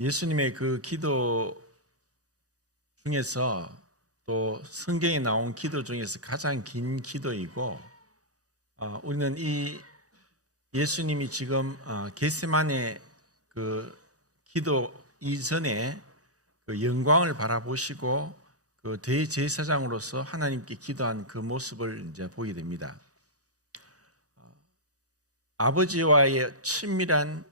예수님의 그 기도 중에서 또 성경에 나온 기도 중에서 가장 긴 기도이고, 우리는 이 예수님이 지금 겟세마네 그 기도 이전에 그 영광을 바라보시고 그 대제사장으로서 하나님께 기도한 그 모습을 이제 보게 됩니다. 아버지와의 친밀한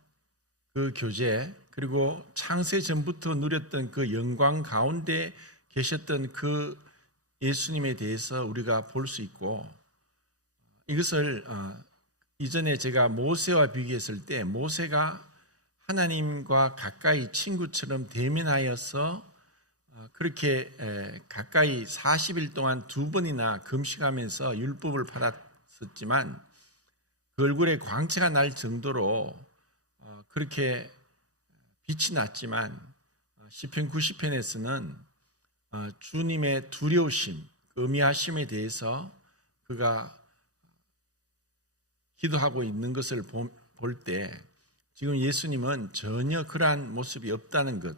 그 교제, 그리고 창세 전부터 누렸던 그 영광 가운데 계셨던 그 예수님에 대해서 우리가 볼 수 있고, 이것을 이전에 제가 모세와 비교했을 때 모세가 하나님과 가까이 친구처럼 대면하여서 그렇게 가까이 40일 동안 2번이나 금식하면서 율법을 받았었지만 그 얼굴에 광채가 날 정도로 그렇게 빛이 났지만 시편 90편에서는 주님의 두려우심, 음미하심에 대해서 그가 기도하고 있는 것을 볼 때 지금 예수님은 전혀 그러한 모습이 없다는 것,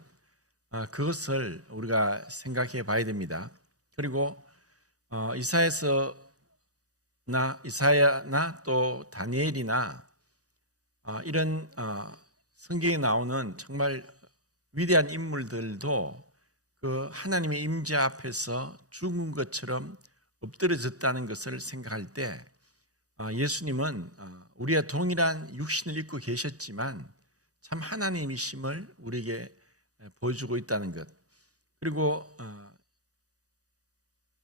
그것을 우리가 생각해 봐야 됩니다. 그리고 이사야나 또 다니엘이나 이런 성경에 나오는 정말 위대한 인물들도 그 하나님의 임재 앞에서 죽은 것처럼 엎드려졌다는 것을 생각할 때 예수님은 우리와 동일한 육신을 입고 계셨지만 참 하나님이심을 우리에게 보여주고 있다는 것. 그리고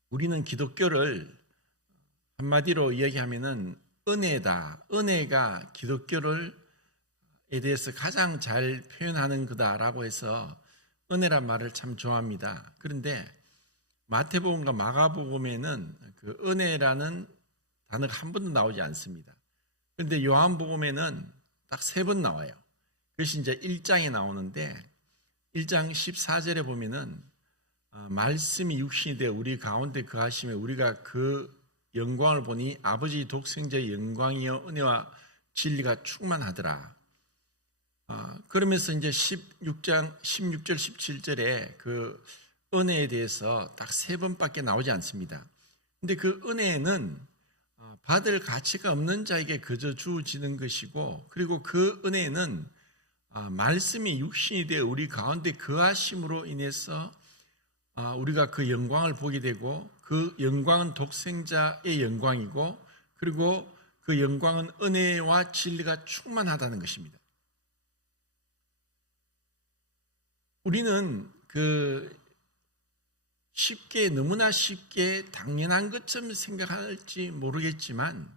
우리는 기독교를 한마디로 이야기하면은 은혜다. 은혜가 기독교를 에 대해서 가장 잘 표현하는 거다라고 해서 은혜란 말을 참 좋아합니다. 그런데 마태복음과 마가복음에는 그 은혜라는 단어가 한 번도 나오지 않습니다. 그런데 요한복음에는 딱 3번 나와요. 그것이 이제 1장에 나오는데 1장 14절에 보면은 말씀이 육신이 되어 우리 가운데 거하시며 우리가 그 영광을 보니 아버지 독생자의 영광이여 은혜와 진리가 충만하더라. 그러면서 이제 16장 16절 17절에 그 은혜에 대해서 딱 3번밖에 나오지 않습니다. 근데 그 은혜는 받을 가치가 없는 자에게 그저 주어지는 것이고, 그리고 그 은혜는 말씀이 육신이 되어 우리 가운데 거하심으로 인해서 우리가 그 영광을 보게 되고, 그 영광은 독생자의 영광이고, 그리고 그 영광은 은혜와 진리가 충만하다는 것입니다. 우리는 너무나 쉽게 당연한 것처럼 생각할지 모르겠지만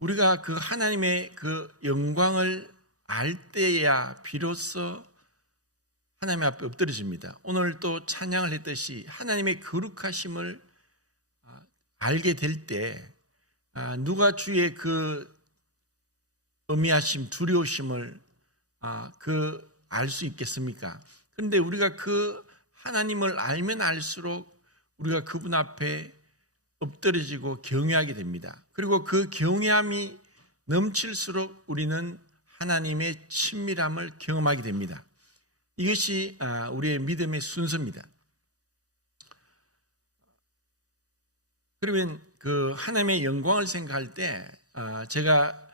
우리가 그 하나님의 그 영광을 알 때야 비로소 하나님 앞에 엎드려집니다. 오늘 또 찬양을 했듯이 하나님의 거룩하심을 알게 될 때 누가 주의 그 음미하심, 두려우심을 알 수 있겠습니까? 그런데 우리가 그 하나님을 알면 알수록 우리가 그분 앞에 엎드려지고 경외하게 됩니다. 그리고 그 경외함이 넘칠수록 우리는 하나님의 친밀함을 경험하게 됩니다. 이것이 우리의 믿음의 순서입니다. 그러면 그 하나님의 영광을 생각할 때 제가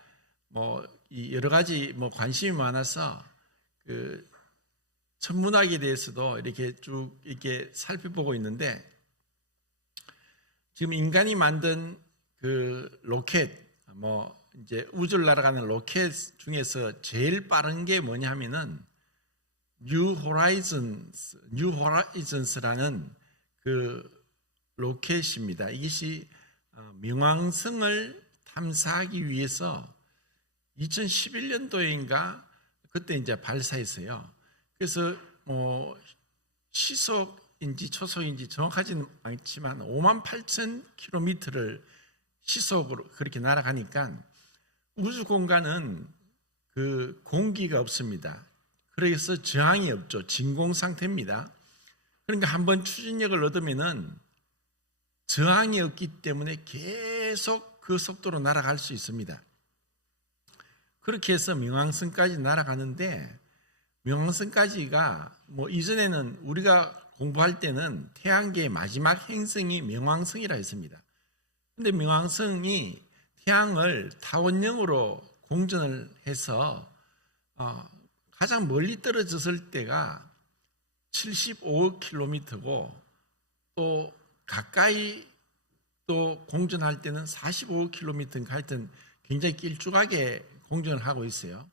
여러 가지 관심이 많아서 그 천문학에 대해서도 이렇게 쭉 이렇게 살펴보고 있는데, 지금 인간이 만든 그 로켓, 이제 우주를 날아가는 로켓 중에서 제일 빠른 게 뭐냐면은 뉴 호라이즌스라는 그 로켓입니다. 이것이冥왕성을 탐사하기 위해서 2011년도인가 그때 이제 발사했어요. 그래서 시속인지 초속인지 정확하지는 않지만 58,000km를 시속으로 그렇게 날아가니까 우주 공간은 그 공기가 없습니다. 그래서 저항이 없죠. 진공 상태입니다. 그러니까 한번 추진력을 얻으면은 저항이 없기 때문에 계속 그 속도로 날아갈 수 있습니다. 그렇게 해서冥왕성까지 날아가는데 명왕성까지가 이전에는 우리가 공부할 때는 태양계의 마지막 행성이 명왕성이라 했습니다. 근데 명왕성이 태양을 타원형으로 공전을 해서 가장 멀리 떨어졌을 때가 75억 킬로미터고 또 가까이 또 공전할 때는 45억 킬로미터인가 하여튼 굉장히 길쭉하게 공전을 하고 있어요.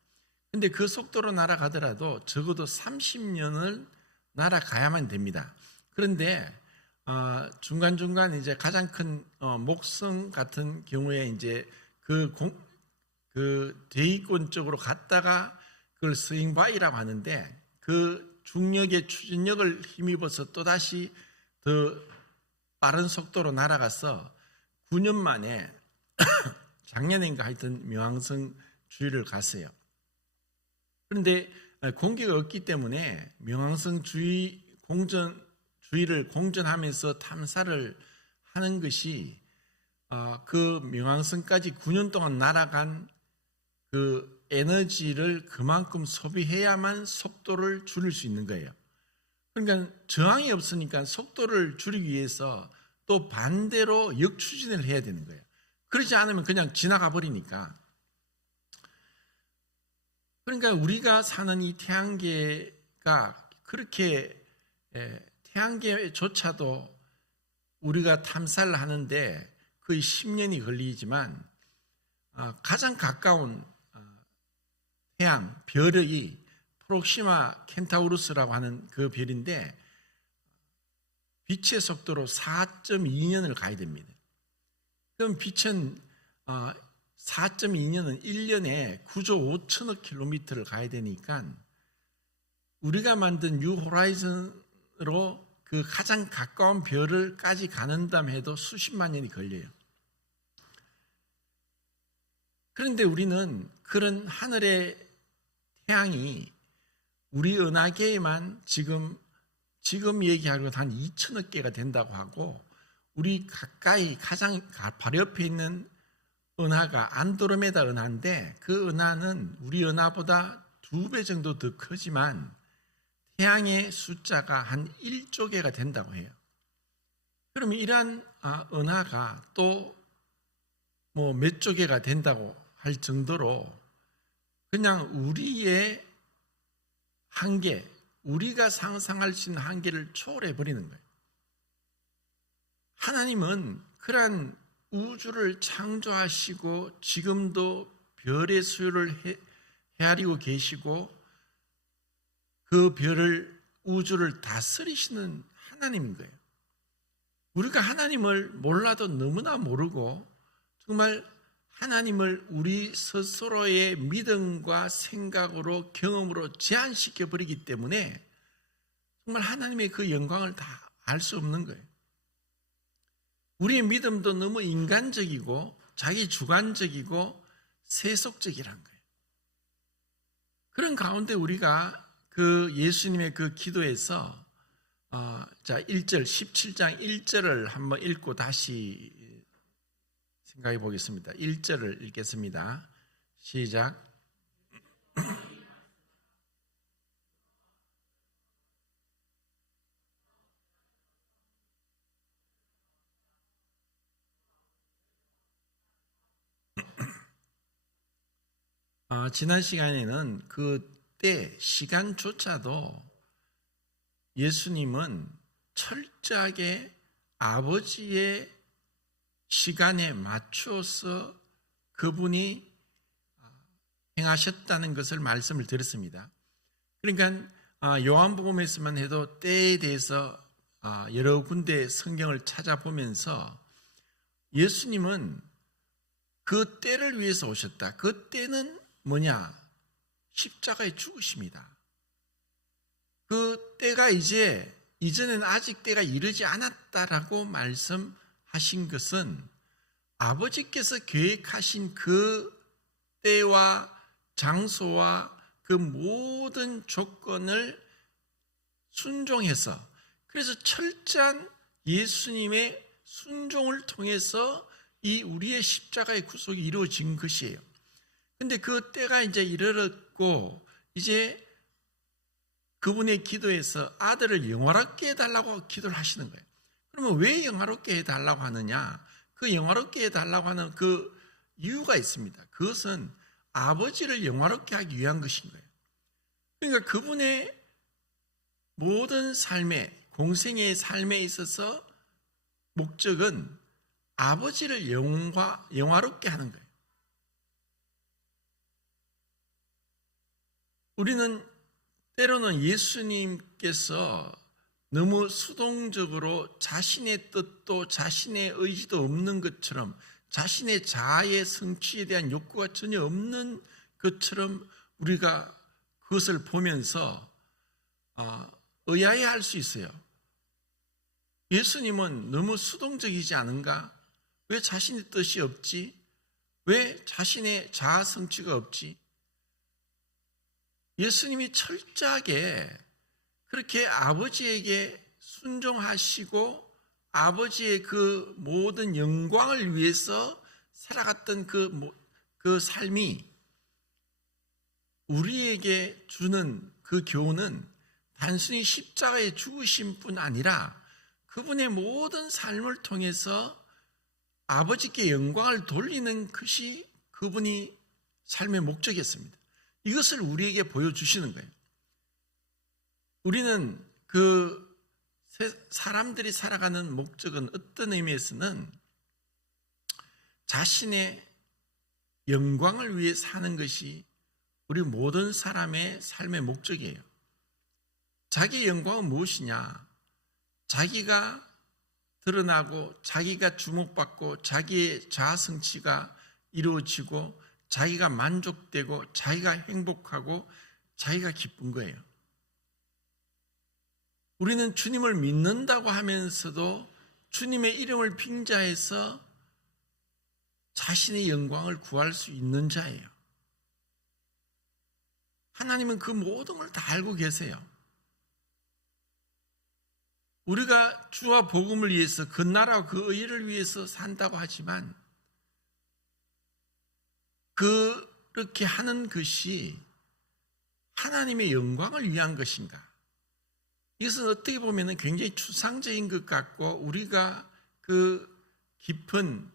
근데 그 속도로 날아가더라도 적어도 30년을 날아가야만 됩니다. 그런데 중간중간 이제 가장 큰 목성 같은 경우에 이제 그 대기권 쪽으로 갔다가 그걸 스윙바이라고 하는데 그 중력의 추진력을 힘입어서 또다시 더 빠른 속도로 날아가서 9년 만에 작년인가 하여튼 명왕성 주위를 갔어요. 그런데 공기가 없기 때문에 명왕성 주위를 공전하면서 탐사를 하는 것이 그 명왕성까지 9년 동안 날아간 그 에너지를 그만큼 소비해야만 속도를 줄일 수 있는 거예요. 그러니까 저항이 없으니까 속도를 줄이기 위해서 또 반대로 역추진을 해야 되는 거예요. 그러지 않으면 그냥 지나가 버리니까. 그러니까 우리가 사는 이 태양계가 그렇게 태양계조차도 우리가 탐사를 하는데 거의 10년이 걸리지만 가장 가까운 태양 별이 프록시마 켄타우루스라고 하는 그 별인데 빛의 속도로 4.2년을 가야 됩니다. 그럼 빛은 4.2년은 1년에 9조 5천억 킬로미터를 가야 되니까 우리가 만든 뉴 호라이즌으로 그 가장 가까운 별을까지 가는담 해도 수십만 년이 걸려요. 그런데 우리는 그런 하늘의 태양이 우리 은하계에만 지금 얘기하는 한 2천억 개가 된다고 하고 우리 가까이 가장 바로 옆에 있는 은하가 안드로메다 은하인데 그 은하는 우리 은하보다 2배 정도 더 크지만 태양의 숫자가 한 1조 개가 된다고 해요. 그러면 이러한 은하가 또 몇 조 개가 된다고 할 정도로 그냥 우리의 한계, 우리가 상상할 수 있는 한계를 초월해 버리는 거예요. 하나님은 그러한 우주를 창조하시고 지금도 별의 수요를 헤아리고 계시고 그 별을 우주를 다스리시는 하나님인 거예요. 우리가 하나님을 몰라도 너무나 모르고 정말 하나님을 우리 스스로의 믿음과 생각으로 경험으로 제한시켜 버리기 때문에 정말 하나님의 그 영광을 다 알 수 없는 거예요. 우리의 믿음도 너무 인간적이고 자기 주관적이고 세속적이란 거예요. 그런 가운데 우리가 그 예수님의 그 기도에서 1절 17장 1절을 한번 읽고 다시 생각해 보겠습니다. 1절을 읽겠습니다. 시작. 지난 시간에는 그때 시간조차도 예수님은 철저하게 아버지의 시간에 맞추어서 그분이 행하셨다는 것을 말씀을 드렸습니다. 그러니까 요한복음에서만 해도 때에 대해서 여러 군데 성경을 찾아보면서 예수님은 그 때를 위해서 오셨다. 그 때는 뭐냐? 십자가의 죽으심이다. 그 때가 이전에는 아직 때가 이르지 않았다라고 말씀하신 것은 아버지께서 계획하신 그 때와 장소와 그 모든 조건을 순종해서 그래서 철저한 예수님의 순종을 통해서 이 우리의 십자가의 구속이 이루어진 것이에요. 근데 그 때가 이제 이르렀고 이제 그분의 기도에서 아들을 영화롭게 해달라고 기도를 하시는 거예요. 그러면 왜 영화롭게 해달라고 하느냐? 그 영화롭게 해달라고 하는 그 이유가 있습니다. 그것은 아버지를 영화롭게 하기 위한 것인 거예요. 그러니까 그분의 모든 삶에, 공생의 삶에 있어서 목적은 아버지를 영화롭게 하는 거예요. 우리는 때로는 예수님께서 너무 수동적으로 자신의 뜻도 자신의 의지도 없는 것처럼, 자신의 자아의 성취에 대한 욕구가 전혀 없는 것처럼 우리가 그것을 보면서 의아해할 수 있어요. 예수님은 너무 수동적이지 않은가? 왜 자신의 뜻이 없지? 왜 자신의 자아 성취가 없지? 예수님이 철저하게 그렇게 아버지에게 순종하시고 아버지의 그 모든 영광을 위해서 살아갔던 그 삶이 우리에게 주는 그 교훈은 단순히 십자가에 죽으신 뿐 아니라 그분의 모든 삶을 통해서 아버지께 영광을 돌리는 것이 그분이 삶의 목적이었습니다. 이것을 우리에게 보여주시는 거예요. 우리는 그 사람들이 살아가는 목적은 어떤 의미에서는 자신의 영광을 위해 사는 것이 우리 모든 사람의 삶의 목적이에요. 자기의 영광은 무엇이냐? 자기가 드러나고 자기가 주목받고 자기의 자아 성취가 이루어지고 자기가 만족되고 자기가 행복하고 자기가 기쁜 거예요. 우리는 주님을 믿는다고 하면서도 주님의 이름을 빙자해서 자신의 영광을 구할 수 있는 자예요. 하나님은 그 모든 걸 다 알고 계세요. 우리가 주와 복음을 위해서 그 나라와 그 의를 위해서 산다고 하지만 그렇게 하는 것이 하나님의 영광을 위한 것인가? 이것은 어떻게 보면 굉장히 추상적인 것 같고 우리가 그 깊은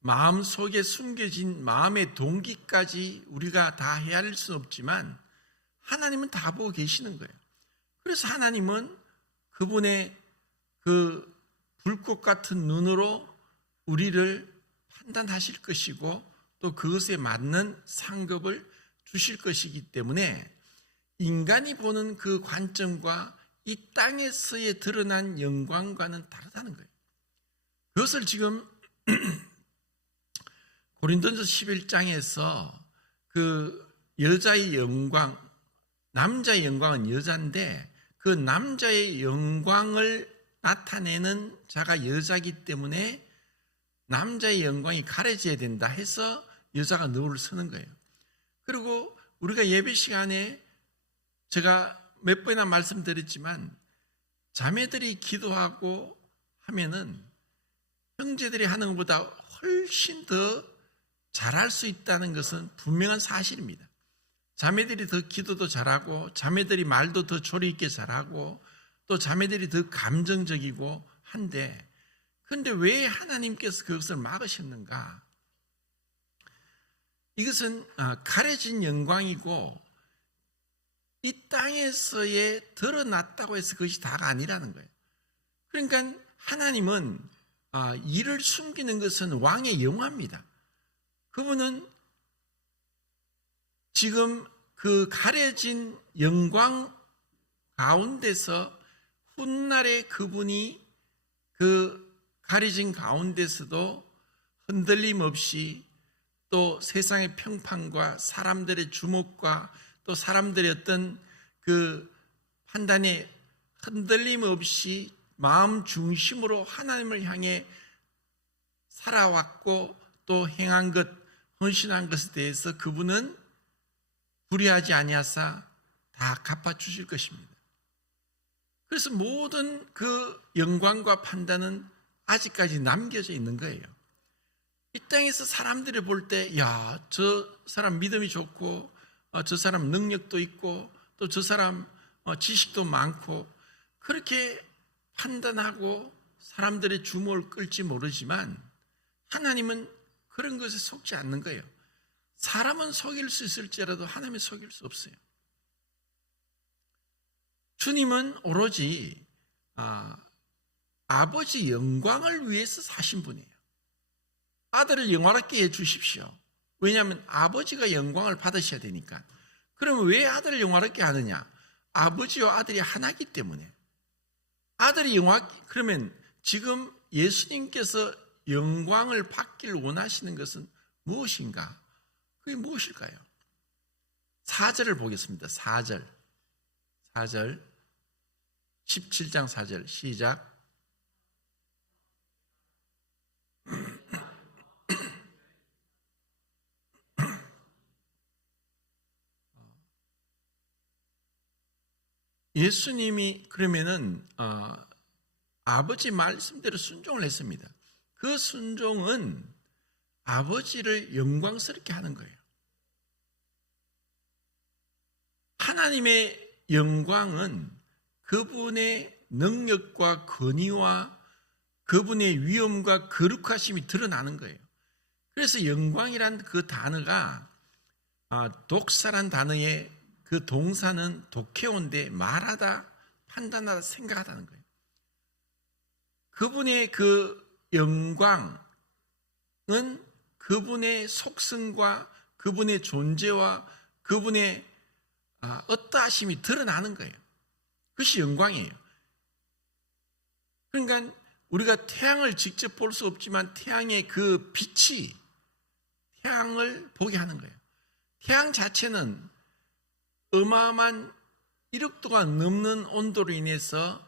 마음속에 숨겨진 마음의 동기까지 우리가 다 헤아릴 수는 없지만 하나님은 다 보고 계시는 거예요. 그래서 하나님은 그분의 그 불꽃 같은 눈으로 우리를 판단하실 것이고 또 그것에 맞는 상급을 주실 것이기 때문에 인간이 보는 그 관점과 이 땅에서의 드러난 영광과는 다르다는 거예요. 그것을 지금 고린도전서 11장에서 그 여자의 영광, 남자의 영광은 여자인데 그 남자의 영광을 나타내는 자가 여자이기 때문에 남자의 영광이 가려져야 된다 해서 여자가 너울을 서는 거예요. 그리고 우리가 예배 시간에 제가 몇 번이나 말씀드렸지만 자매들이 기도하고 하면은 형제들이 하는 것보다 훨씬 더 잘할 수 있다는 것은 분명한 사실입니다. 자매들이 더 기도도 잘하고 자매들이 말도 더 조리 있게 잘하고 또 자매들이 더 감정적이고 한데 그런데 왜 하나님께서 그것을 막으셨는가? 이것은 가려진 영광이고 이 땅에서의 드러났다고 해서 그것이 다가 아니라는 거예요. 그러니까 하나님은 이를 숨기는 것은 왕의 영화입니다. 그분은 지금 그 가려진 영광 가운데서 훗날에 그분이 그 가려진 가운데서도 흔들림 없이 또 세상의 평판과 사람들의 주목과 또 사람들의 어떤 그 판단에 흔들림 없이 마음 중심으로 하나님을 향해 살아왔고 또 행한 것, 헌신한 것에 대해서 그분은 불의하지 아니하사 다 갚아주실 것입니다. 그래서 모든 그 영광과 판단은 아직까지 남겨져 있는 거예요. 이 땅에서 사람들이 볼 때, 야, 저 사람 믿음이 좋고, 저 사람 능력도 있고, 또 저 사람 지식도 많고 그렇게 판단하고 사람들의 주목을 끌지 모르지만 하나님은 그런 것에 속지 않는 거예요. 사람은 속일 수 있을지라도 하나님은 속일 수 없어요. 주님은 오로지 아버지 영광을 위해서 사신 분이에요. 아들을 영화롭게 해주십시오. 왜냐하면 아버지가 영광을 받으셔야 되니까. 그러면 왜 아들을 영화롭게 하느냐? 아버지와 아들이 하나이기 때문에. 아들이 그러면 지금 예수님께서 영광을 받기를 원하시는 것은 무엇인가? 그게 무엇일까요? 4절을 보겠습니다. 4절 17장 4절 시작. 예수님이 그러면은 아버지 말씀대로 순종을 했습니다. 그 순종은 아버지를 영광스럽게 하는 거예요. 하나님의 영광은 그분의 능력과 권위와 그분의 위엄과 거룩하심이 드러나는 거예요. 그래서 영광이란 그 단어가 독사란 단어의 그 동사는 독해온데 말하다, 판단하다, 생각하다는 거예요. 그분의 그 영광은 그분의 속성과 그분의 존재와 그분의 어떠하심이 드러나는 거예요. 그것이 영광이에요. 그러니까 우리가 태양을 직접 볼 수 없지만 태양의 그 빛이 태양을 보게 하는 거예요. 태양 자체는 어마어마한 1억 도가 넘는 온도로 인해서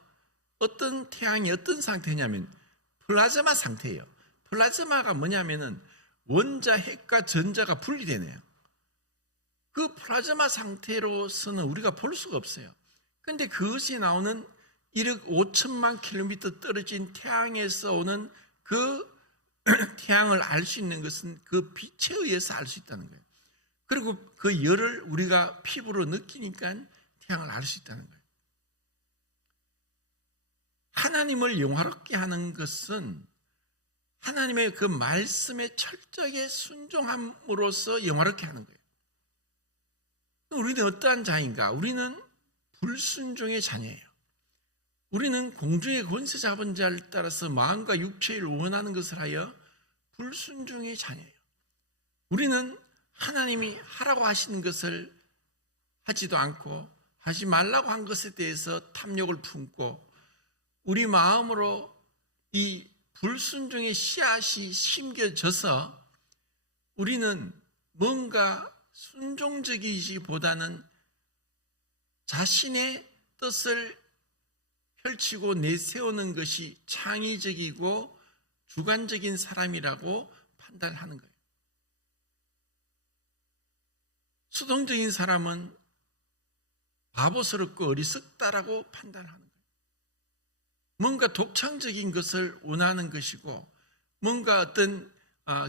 어떤 태양이 어떤 상태냐면 플라즈마 상태예요. 플라즈마가 뭐냐면은 원자, 핵과 전자가 분리되네요. 그 플라즈마 상태로서는 우리가 볼 수가 없어요. 그런데 그것이 나오는 1억 5천만 킬로미터 떨어진 태양에서 오는 그 태양을 알 수 있는 것은 그 빛에 의해서 알 수 있다는 거예요. 그리고 그 열을 우리가 피부로 느끼니까 태양을 알 수 있다는 거예요. 하나님을 영화롭게 하는 것은 하나님의 그 말씀에 철저하게 순종함으로써 영화롭게 하는 거예요. 우리는 어떠한 자인가? 우리는 불순종의 자녀예요. 우리는 공중의 권세 잡은 자를 따라서 마음과 육체를 원하는 것을 하여 불순종의 자녀예요. 우리는 하나님이 하라고 하시는 것을 하지도 않고 하지 말라고 한 것에 대해서 탐욕을 품고 우리 마음으로 이 불순종의 씨앗이 심겨져서 우리는 뭔가 순종적이기보다는 자신의 뜻을 펼치고 내세우는 것이 창의적이고 주관적인 사람이라고 판단하는 거예요. 수동적인 사람은 바보스럽고 어리석다라고 판단하는 거예요. 뭔가 독창적인 것을 원하는 것이고 뭔가 어떤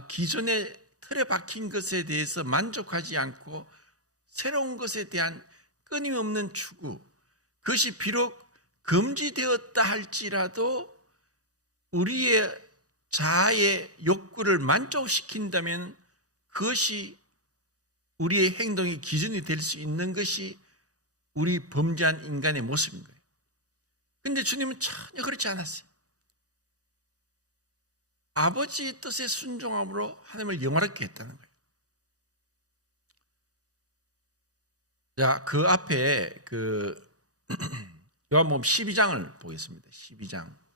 기존의 틀에 박힌 것에 대해서 만족하지 않고 새로운 것에 대한 끊임없는 추구, 그것이 비록 금지되었다 할지라도 우리의 자아의 욕구를 만족시킨다면 그것이 우리의 행동의 기준이 될 수 있는 것이 우리 범죄한 인간의 모습인 거예요. 그런데 주님은 전혀 그렇지 않았어요. 아버지의 뜻에 순종함으로 하나님을 영화롭게 했다는 거예요. 자, 그 앞에 요한복음 12장을 보겠습니다. 12장.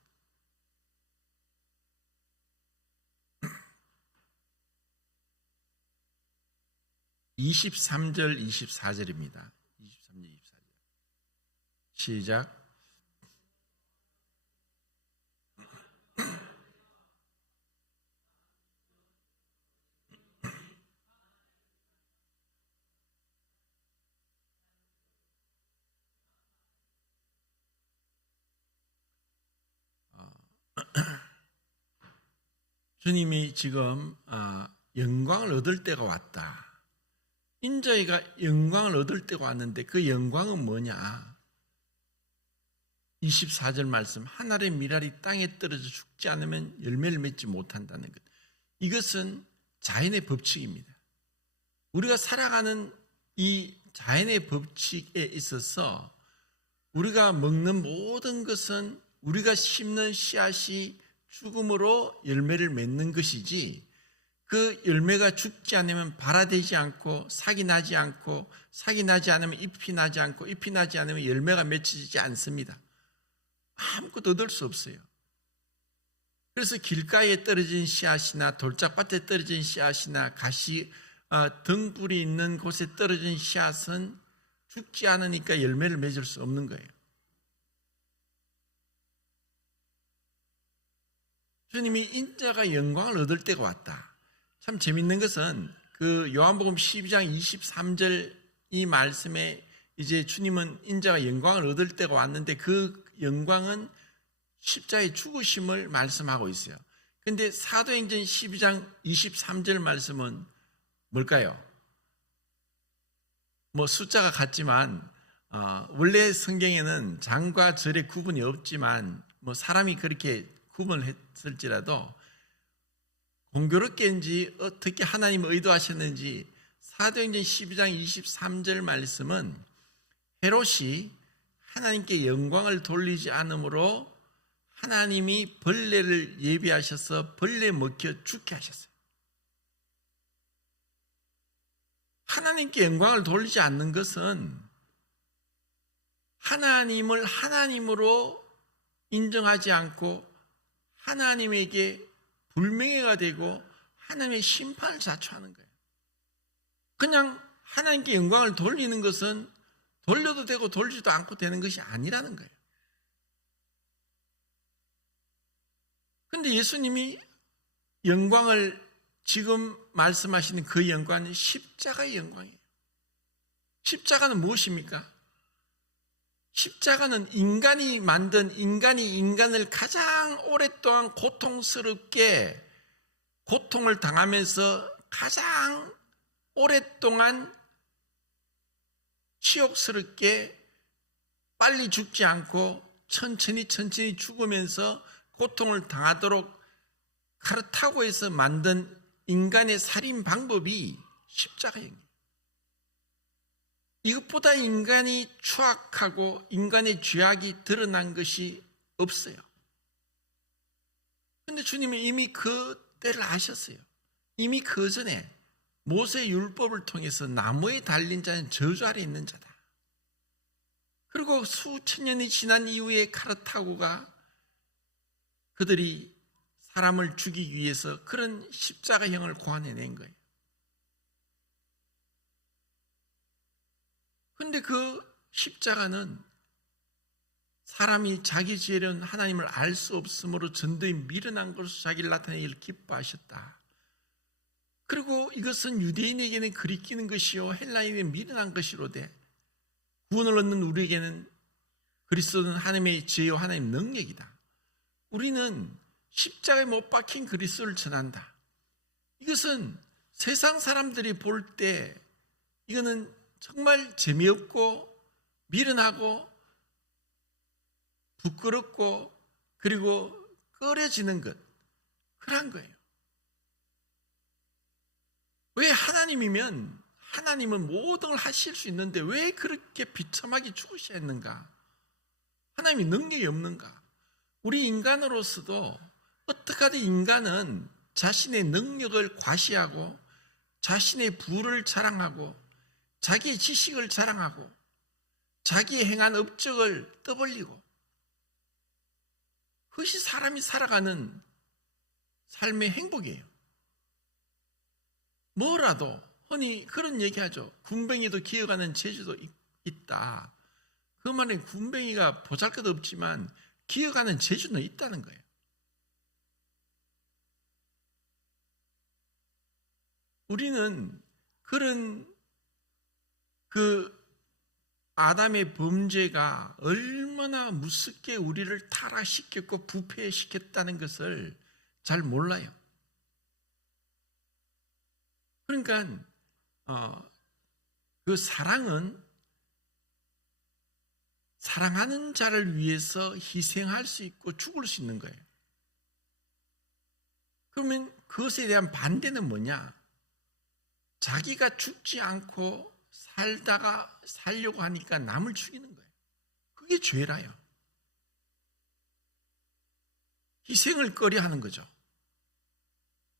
23절, 24절입니다. 23절, 24절. 시작. 주님이 지금 영광을 얻을 때가 왔다. 인자이가 영광을 얻을 때가 왔는데 그 영광은 뭐냐? 24절 말씀, 한 알의 밀알이 땅에 떨어져 죽지 않으면 열매를 맺지 못한다는 것. 이것은 자연의 법칙입니다. 우리가 살아가는 이 자연의 법칙에 있어서 우리가 먹는 모든 것은 우리가 심는 씨앗이 죽음으로 열매를 맺는 것이지, 그 열매가 죽지 않으면 발화되지 않고 삭이 나지 않고, 삭이 나지 않으면 잎이 나지 않고, 잎이 나지 않으면 열매가 맺히지 않습니다. 아무것도 얻을 수 없어요. 그래서 길가에 떨어진 씨앗이나 돌짝밭에 떨어진 씨앗이나 가시 등불이 있는 곳에 떨어진 씨앗은 죽지 않으니까 열매를 맺을 수 없는 거예요. 주님이 인자가 영광을 얻을 때가 왔다. 참 재밌는 것은 그 요한복음 12장 23절 이 말씀에 이제 주님은 인자가 영광을 얻을 때가 왔는데 그 영광은 십자가의 죽으심을 말씀하고 있어요. 그런데 사도행전 12장 23절 말씀은 뭘까요? 뭐 숫자가 같지만 원래 성경에는 장과 절의 구분이 없지만 뭐 사람이 그렇게 구분을 했을지라도 공교롭게인지 어떻게 하나님이 의도하셨는지 사도행전 12장 23절 말씀은 헤롯이 하나님께 영광을 돌리지 않으므로 하나님이 벌레를 예비하셔서 벌레 먹혀 죽게 하셨어요. 하나님께 영광을 돌리지 않는 것은 하나님을 하나님으로 인정하지 않고 하나님에게 불명예가 되고 하나님의 심판을 자초하는 거예요. 그냥 하나님께 영광을 돌리는 것은 돌려도 되고 돌리지도 않고 되는 것이 아니라는 거예요. 그런데 예수님이 영광을 지금 말씀하시는 그 영광은 십자가의 영광이에요. 십자가는 무엇입니까? 십자가는 인간이 만든, 인간이 인간을 가장 오랫동안 고통스럽게 고통을 당하면서 가장 오랫동안 치욕스럽게 빨리 죽지 않고 천천히 죽으면서 고통을 당하도록 카르타고에서 만든 인간의 살인 방법이 십자가예요. 이것보다 인간이 추악하고 인간의 죄악이 드러난 것이 없어요. 그런데 주님은 이미 그 때를 아셨어요. 이미 그 전에 모세 율법을 통해서 나무에 달린 자는 저주 아래 있는 자다. 그리고 수천 년이 지난 이후에 카르타고가 그들이 사람을 죽이기 위해서 그런 십자가형을 고안해낸 거예요. 그런데 그 십자가는 사람이 자기 죄는 하나님을 알 수 없으므로 전도에 미련한 것으로 자기를 나타내기를 기뻐하셨다. 그리고 이것은 유대인에게는 그리끼는 것이요 헬라인에게는 미련한 것이로되 구원을 얻는 우리에게는 그리스도는 하나님의 지혜요 하나님의 능력이다. 우리는 십자가에 못 박힌 그리스도를 전한다. 이것은 세상 사람들이 볼 때 이거는 정말 재미없고 미련하고 부끄럽고 그리고 꺼려지는 것, 그런 거예요. 왜 하나님이면 하나님은 모든 걸 하실 수 있는데 왜 그렇게 비참하게 죽으셔야 했는가? 하나님이 능력이 없는가? 우리 인간으로서도 어떻게 하든 인간은 자신의 능력을 과시하고 자신의 부를 자랑하고 자기의 지식을 자랑하고 자기의 행한 업적을 떠벌리고 그것이 사람이 살아가는 삶의 행복이에요. 뭐라도 흔히 그런 얘기하죠. 군뱅이도 기어가는 재주도 있다. 그 말은 군뱅이가 보잘것없지만 기어가는 재주는 있다는 거예요. 우리는 그런 아담의 범죄가 얼마나 무섭게 우리를 타락시켰고 부패시켰다는 것을 잘 몰라요. 그러니까 그 사랑은 사랑하는 자를 위해서 희생할 수 있고 죽을 수 있는 거예요. 그러면 그것에 대한 반대는 뭐냐? 자기가 죽지 않고 살려고 하니까 남을 죽이는 거예요. 그게 죄라요. 희생을 꺼려하는 거죠.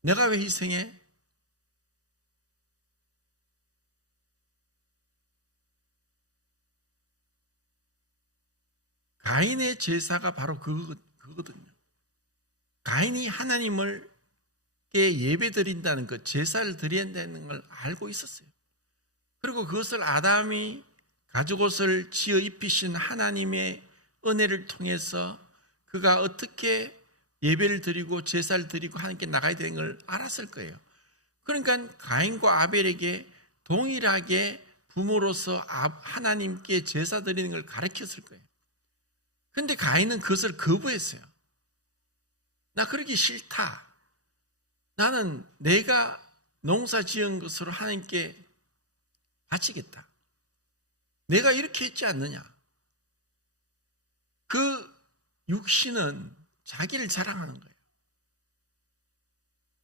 내가 왜 희생해? 가인의 제사가 바로 그거거든요. 가인이 하나님을 예배 드린다는 것, 제사를 드려야 된다는 걸 알고 있었어요. 그리고 그것을 아담이 가죽옷을 지어 입히신 하나님의 은혜를 통해서 그가 어떻게 예배를 드리고 제사를 드리고 하나님께 나가야 되는 걸 알았을 거예요. 그러니까 가인과 아벨에게 동일하게 부모로서 하나님께 제사 드리는 걸 가르쳤을 거예요. 그런데 가인은 그것을 거부했어요. 나 그러기 싫다. 나는 내가 농사 지은 것으로 하나님께 바치겠다. 내가 이렇게 했지 않느냐. 그 육신은 자기를 자랑하는 거예요.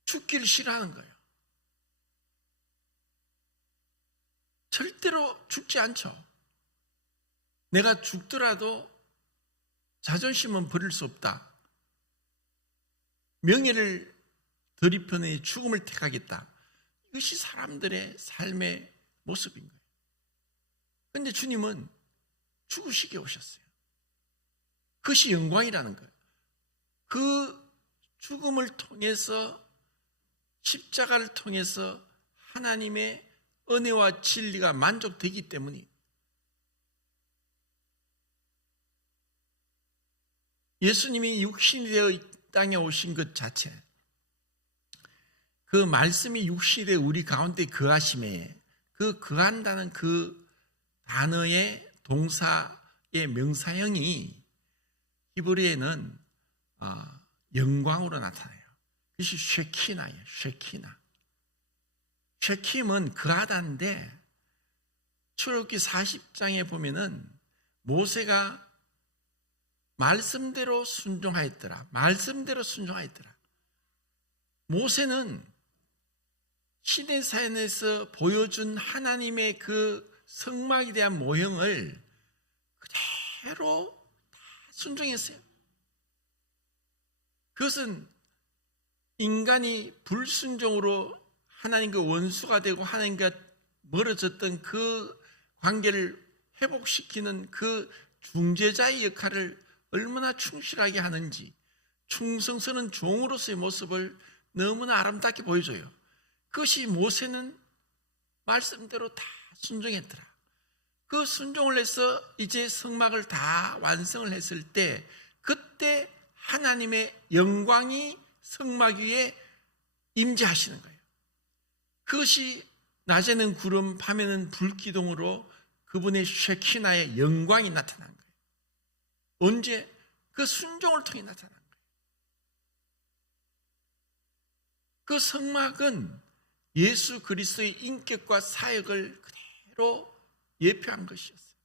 죽기를 싫어하는 거예요. 절대로 죽지 않죠. 내가 죽더라도 자존심은 버릴 수 없다. 명예를 들이펴내 죽음을 택하겠다. 이것이 사람들의 삶의 모습인 거예요. 그런데 주님은 죽으시게 오셨어요. 그것이 영광이라는 거예요. 그 죽음을 통해서, 십자가를 통해서 하나님의 은혜와 진리가 만족되기 때문이에요. 예수님이 육신이 되어 이 땅에 오신 것 자체, 그 말씀이 육신이 되어 우리 가운데 거하심에, 그 거한다는 그 단어의 동사의 명사형이 히브리에는 영광으로 나타나요. 그것이 쉐키나예요. 쉐키나. 쉐킴은 거하다인데 출애굽기 40장에 보면은 모세가 말씀대로 순종하였더라. 말씀대로 순종하였더라. 모세는 시내산에서 보여준 하나님의 그 성막에 대한 모형을 그대로 다 순종했어요. 그것은 인간이 불순종으로 하나님과 원수가 되고 하나님과 멀어졌던 그 관계를 회복시키는 그 중재자의 역할을 얼마나 충실하게 하는지, 충성스러운 종으로서의 모습을 너무나 아름답게 보여줘요. 그것이 모세는 말씀대로 다 순종했더라. 그 순종을 해서 이제 성막을 다 완성을 했을 때, 그때 하나님의 영광이 성막 위에 임재하시는 거예요. 그것이 낮에는 구름, 밤에는 불기둥으로 그분의 쉐키나의 영광이 나타난 거예요. 언제? 그 순종을 통해 나타난 거예요. 그 성막은 예수 그리스도의 인격과 사역을 그대로 예표한 것이었어요.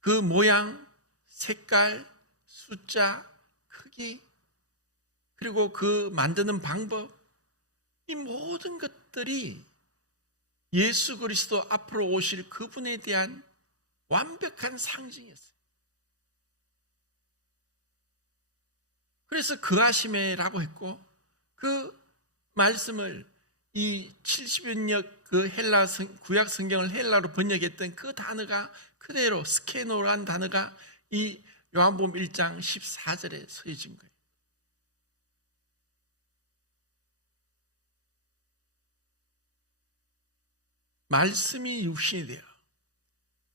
그 모양, 색깔, 숫자, 크기, 그리고 그 만드는 방법, 이 모든 것들이 예수 그리스도 앞으로 오실 그분에 대한 완벽한 상징이었어요. 그래서 거하심에라고 했고, 그 말씀을 이 70여 년 그 구약 성경을 헬라로 번역했던 그 단어가 그대로 스케노라는 단어가 이 요한복음 1장 14절에 쓰여진 거예요. 말씀이 육신이 돼요.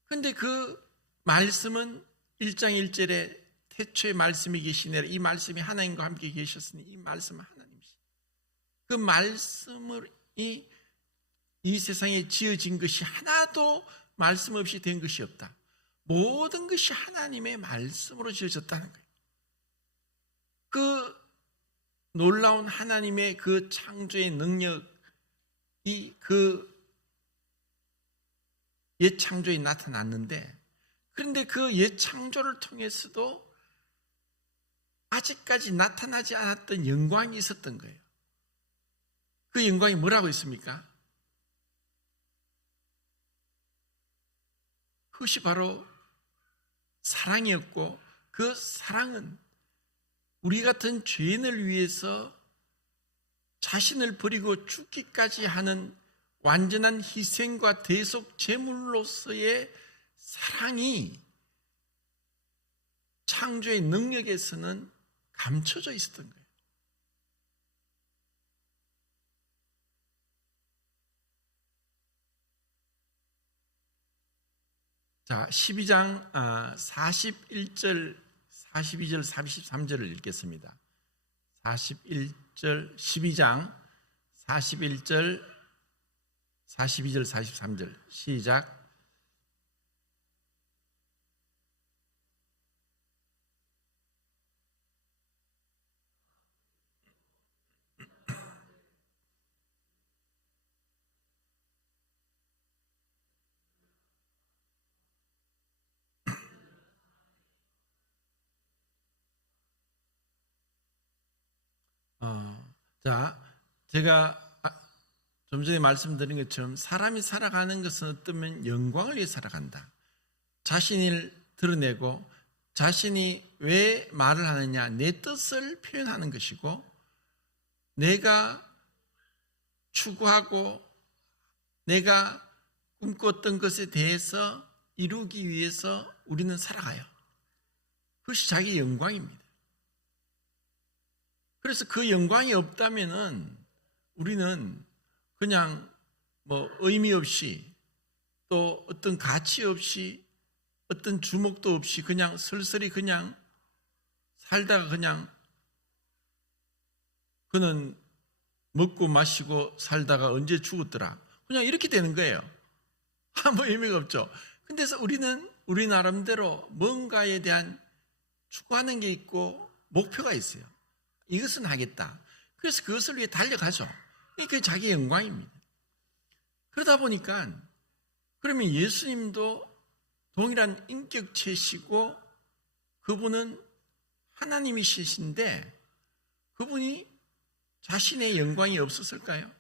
그런데 그 말씀은 1장 1절에 태초에 말씀이 계시니라, 이 말씀이 하나님과 함께 계셨으니 이 말씀은 하나님이시. 그 말씀을 이 세상에 지어진 것이 하나도 말씀 없이 된 것이 없다. 모든 것이 하나님의 말씀으로 지어졌다는 거예요. 그 놀라운 하나님의 그 창조의 능력이 그 옛 창조에 나타났는데, 그런데 그 옛 창조를 통해서도 아직까지 나타나지 않았던 영광이 있었던 거예요. 그 영광이 뭐라고 있습니까? 그것이 바로 사랑이었고, 그 사랑은 우리 같은 죄인을 위해서 자신을 버리고 죽기까지 하는 완전한 희생과 대속 제물로서의 사랑이 창조의 능력에서는 감춰져 있었던 거예요. 자, 12장 41절, 42절, 43절을 읽겠습니다. 41절, 12장 41절, 42절, 43절 시작. 자, 제가 좀 전에 말씀드린 것처럼 사람이 살아가는 것은 어쩌면 영광을 위해 살아간다. 자신을 드러내고 자신이 왜 말을 하느냐, 내 뜻을 표현하는 것이고, 내가 추구하고 내가 꿈꿨던 것에 대해서 이루기 위해서 우리는 살아가요. 그것이 자기 영광입니다. 그래서 그 영광이 없다면은 우리는 그냥 뭐 의미 없이, 또 어떤 가치 없이, 어떤 주목도 없이 그냥 쓸쓸히 그냥 살다가 그냥 그는 먹고 마시고 살다가 언제 죽었더라, 그냥 이렇게 되는 거예요. 아무 의미가 없죠. 근데 우리는 우리 나름대로 뭔가에 대한 추구하는 게 있고 목표가 있어요. 이것은 하겠다. 그래서 그것을 위해 달려가죠. 그게 자기 영광입니다. 그러다 보니까 그러면 예수님도 동일한 인격체시고 그분은 하나님이시신데 그분이 자신의 영광이 없었을까요?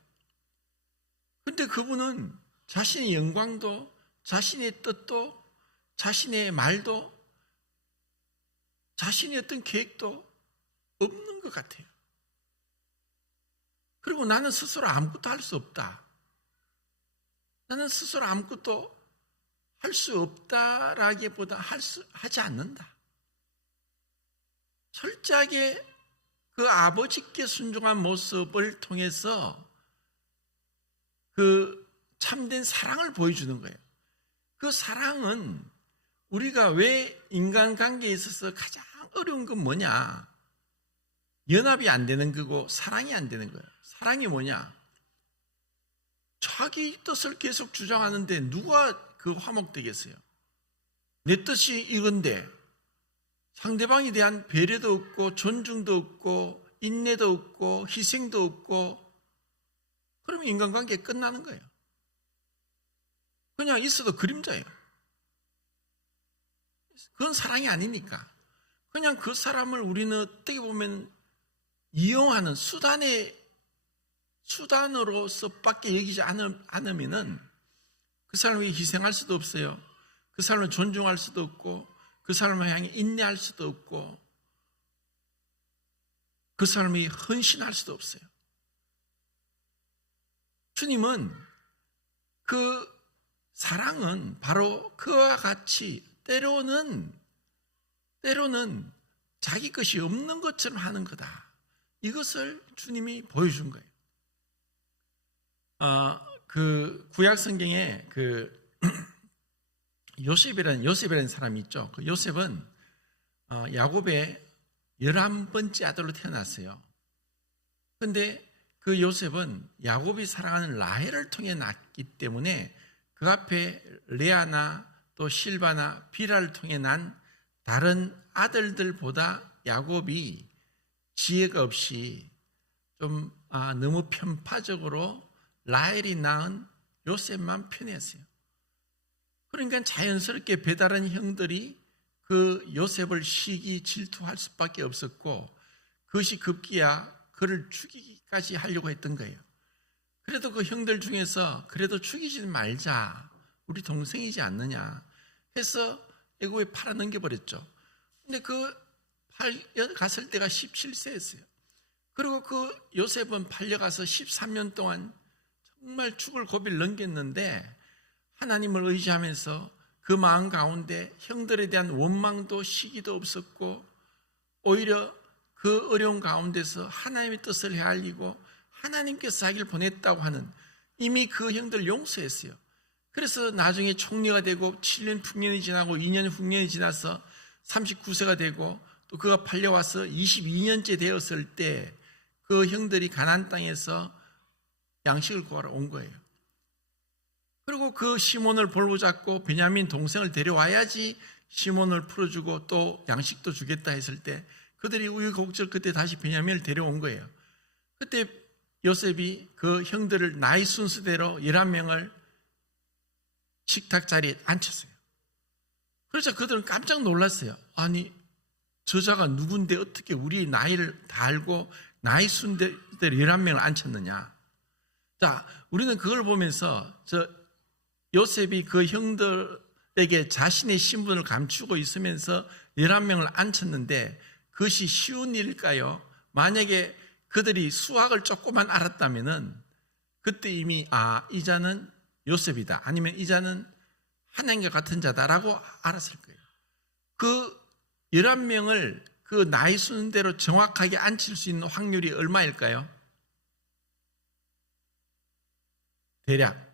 그런데 그분은 자신의 영광도, 자신의 뜻도, 자신의 말도, 자신의 어떤 계획도 없는 것 같아요. 그리고 나는 스스로 아무것도 할 수 없다. 나는 스스로 아무것도 할 수 없다라기보다 하지 않는다. 철저하게 그 아버지께 순종한 모습을 통해서 그 참된 사랑을 보여주는 거예요. 그 사랑은 우리가 왜 인간관계에 있어서 가장 어려운 건 뭐냐? 연합이 안 되는 거고 사랑이 안 되는 거예요. 사랑이 뭐냐? 자기 뜻을 계속 주장하는데 누가 그 화목되겠어요? 내 뜻이 이건데 상대방에 대한 배려도 없고 존중도 없고 인내도 없고 희생도 없고, 그러면 인간관계 끝나는 거예요. 그냥 있어도 그림자예요. 그건 사랑이 아니니까. 그냥 그 사람을 우리는 어떻게 보면 이용하는 수단으로서밖에 여기지 않으면은 그 사람을 위해 희생할 수도 없어요. 그 사람을 존중할 수도 없고, 그 사람을 향해 인내할 수도 없고, 그 사람이 헌신할 수도 없어요. 주님은 그 사랑은 바로 그와 같이 때로는 자기 것이 없는 것처럼 하는 거다. 이것을 주님이 보여준 거예요. 그 구약 성경에 그 요셉이라는 사람이 있죠. 그 요셉은 야곱의 11번째 아들로 태어났어요. 그런데 그 요셉은 야곱이 사랑하는 라헬을 통해 낳기 때문에 그 앞에 레아나 또 실바나 빌하를 통해 난 다른 아들들보다 야곱이 지혜가 없이 좀 너무 편파적으로 라헬이 낳은 요셉만 편애했어요. 그러니까 자연스럽게 배다른 형들이 그 요셉을 시기 질투할 수밖에 없었고, 그것이 급기야 그를 죽이기까지 하려고 했던 거예요. 그래도 그 형들 중에서 그래도 죽이지 말자, 우리 동생이지 않느냐 해서 애굽에 팔아 넘겨버렸죠. 근데 그 팔려갔을 때가 17세였어요. 그리고 그 요셉은 팔려가서 13년 동안 정말 죽을 고비를 넘겼는데, 하나님을 의지하면서 그 마음 가운데 형들에 대한 원망도 시기도 없었고, 오히려 그 어려운 가운데서 하나님의 뜻을 헤아리고 하나님께서 자기를 보냈다고 하는, 이미 그 형들 용서했어요. 그래서 나중에 총리가 되고 7년 풍년이 지나고 2년 흉년이 지나서 39세가 되고, 또 그가 팔려와서 22년째 되었을 때 그 형들이 가나안 땅에서 양식을 구하러 온 거예요. 그리고 그 시몬을 볼보잡고 베냐민 동생을 데려와야지 시몬을 풀어주고 또 양식도 주겠다 했을 때 그들이 우여곡절 끝에 다시 베냐민을 데려온 거예요. 그때 요셉이 그 형들을 나이 순서대로 11명을 식탁 자리에 앉혔어요. 그래서 그들은 깜짝 놀랐어요. 아니, 저자가 누군데 어떻게 우리 나이를 다 알고 나이 순서대로 11명을 앉혔느냐. 자, 우리는 그걸 보면서 요셉이 그 형들에게 자신의 신분을 감추고 있으면서 11명을 앉혔는데 그것이 쉬운 일일까요? 만약에 그들이 수학을 조금만 알았다면은 그때 이미 이 자는 요셉이다, 아니면 이 자는 하나님과 같은 자다라고 알았을 거예요. 그 11명을 그 나이 순대로 정확하게 앉힐 수 있는 확률이 얼마일까요? 대략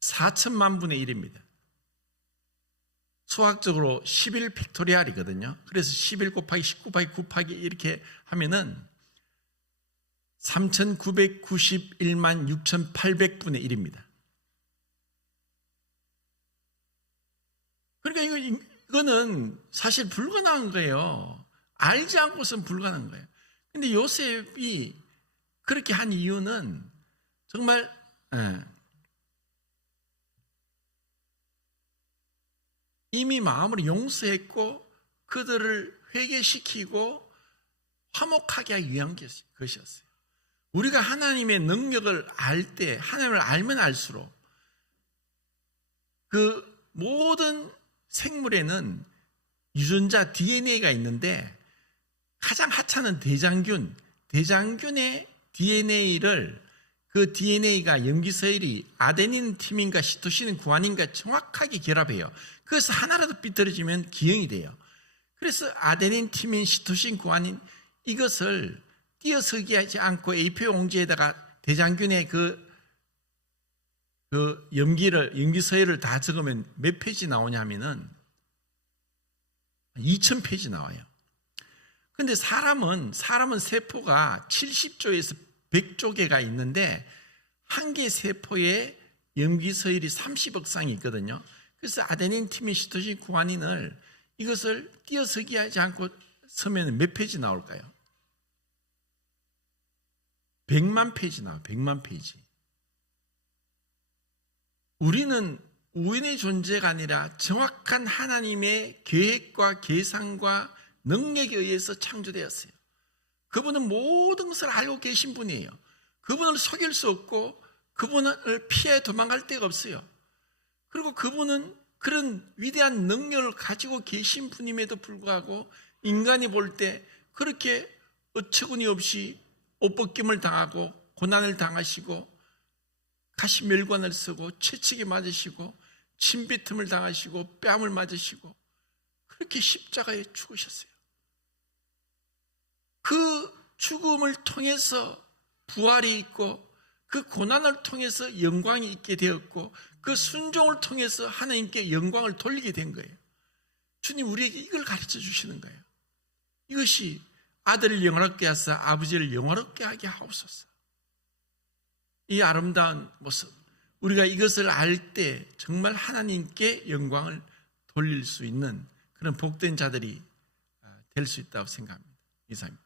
4천만 분의 1입니다. 수학적으로 11 팩토리알이거든요. 그래서 11 곱하기 19 곱하기 9 곱하기 이렇게 하면은 3991만 6800분의 1입니다. 그러니까 이거는 사실 불가능한 거예요. 알지 않고서는 불가능한 거예요. 근데 요셉이 그렇게 한 이유는 정말 이미 마음으로 용서했고 그들을 회개시키고 화목하게 하기 위한 것이었어요. 우리가 하나님의 능력을 알 때, 하나님을 알면 알수록 그 모든 생물에는 유전자 DNA가 있는데 가장 하찮은 대장균의 DNA를, 그 DNA가 염기서열이 아데닌, 티민과 시토신, 구아닌과 정확하게 결합해요. 그래서 하나라도 삐뚤어지면 기형이 돼요. 그래서 아데닌, 티민, 시토신, 구아닌 이것을 띄어쓰기 하지 않고 A4 용지에다가 대장균의 그 염기서열을 다 적으면 몇 페이지 나오냐면은 2000페이지 나와요. 근데 사람은 세포가 70조에서 100조 개가 있는데 한 개 세포에 염기서열이 30억 쌍이 있거든요. 그래서 아데닌, 티민, 시토신, 구아닌을 이것을 띄어쓰기 하지 않고 쓰면 몇 페이지 나올까요? 100만 페이지 나와요. 100만 페이지. 우리는 우연의 존재가 아니라 정확한 하나님의 계획과 계산과 능력에 의해서 창조되었어요. 그분은 모든 것을 알고 계신 분이에요. 그분을 속일 수 없고 그분을 피해 도망갈 데가 없어요. 그리고 그분은 그런 위대한 능력을 가지고 계신 분임에도 불구하고 인간이 볼 때 그렇게 어처구니 없이 옷벗김을 당하고 고난을 당하시고 가시멸관을 쓰고 채찍에 맞으시고 침뱉음을 당하시고 뺨을 맞으시고 그렇게 십자가에 죽으셨어요. 그 죽음을 통해서 부활이 있고 그 고난을 통해서 영광이 있게 되었고 그 순종을 통해서 하나님께 영광을 돌리게 된 거예요. 주님 우리에게 이걸 가르쳐 주시는 거예요. 이것이 아들을 영화롭게 하사 아버지를 영화롭게 하게 하옵소서. 이 아름다운 모습, 우리가 이것을 알 때 정말 하나님께 영광을 돌릴 수 있는 그런 복된 자들이 될 수 있다고 생각합니다. 이상입니다.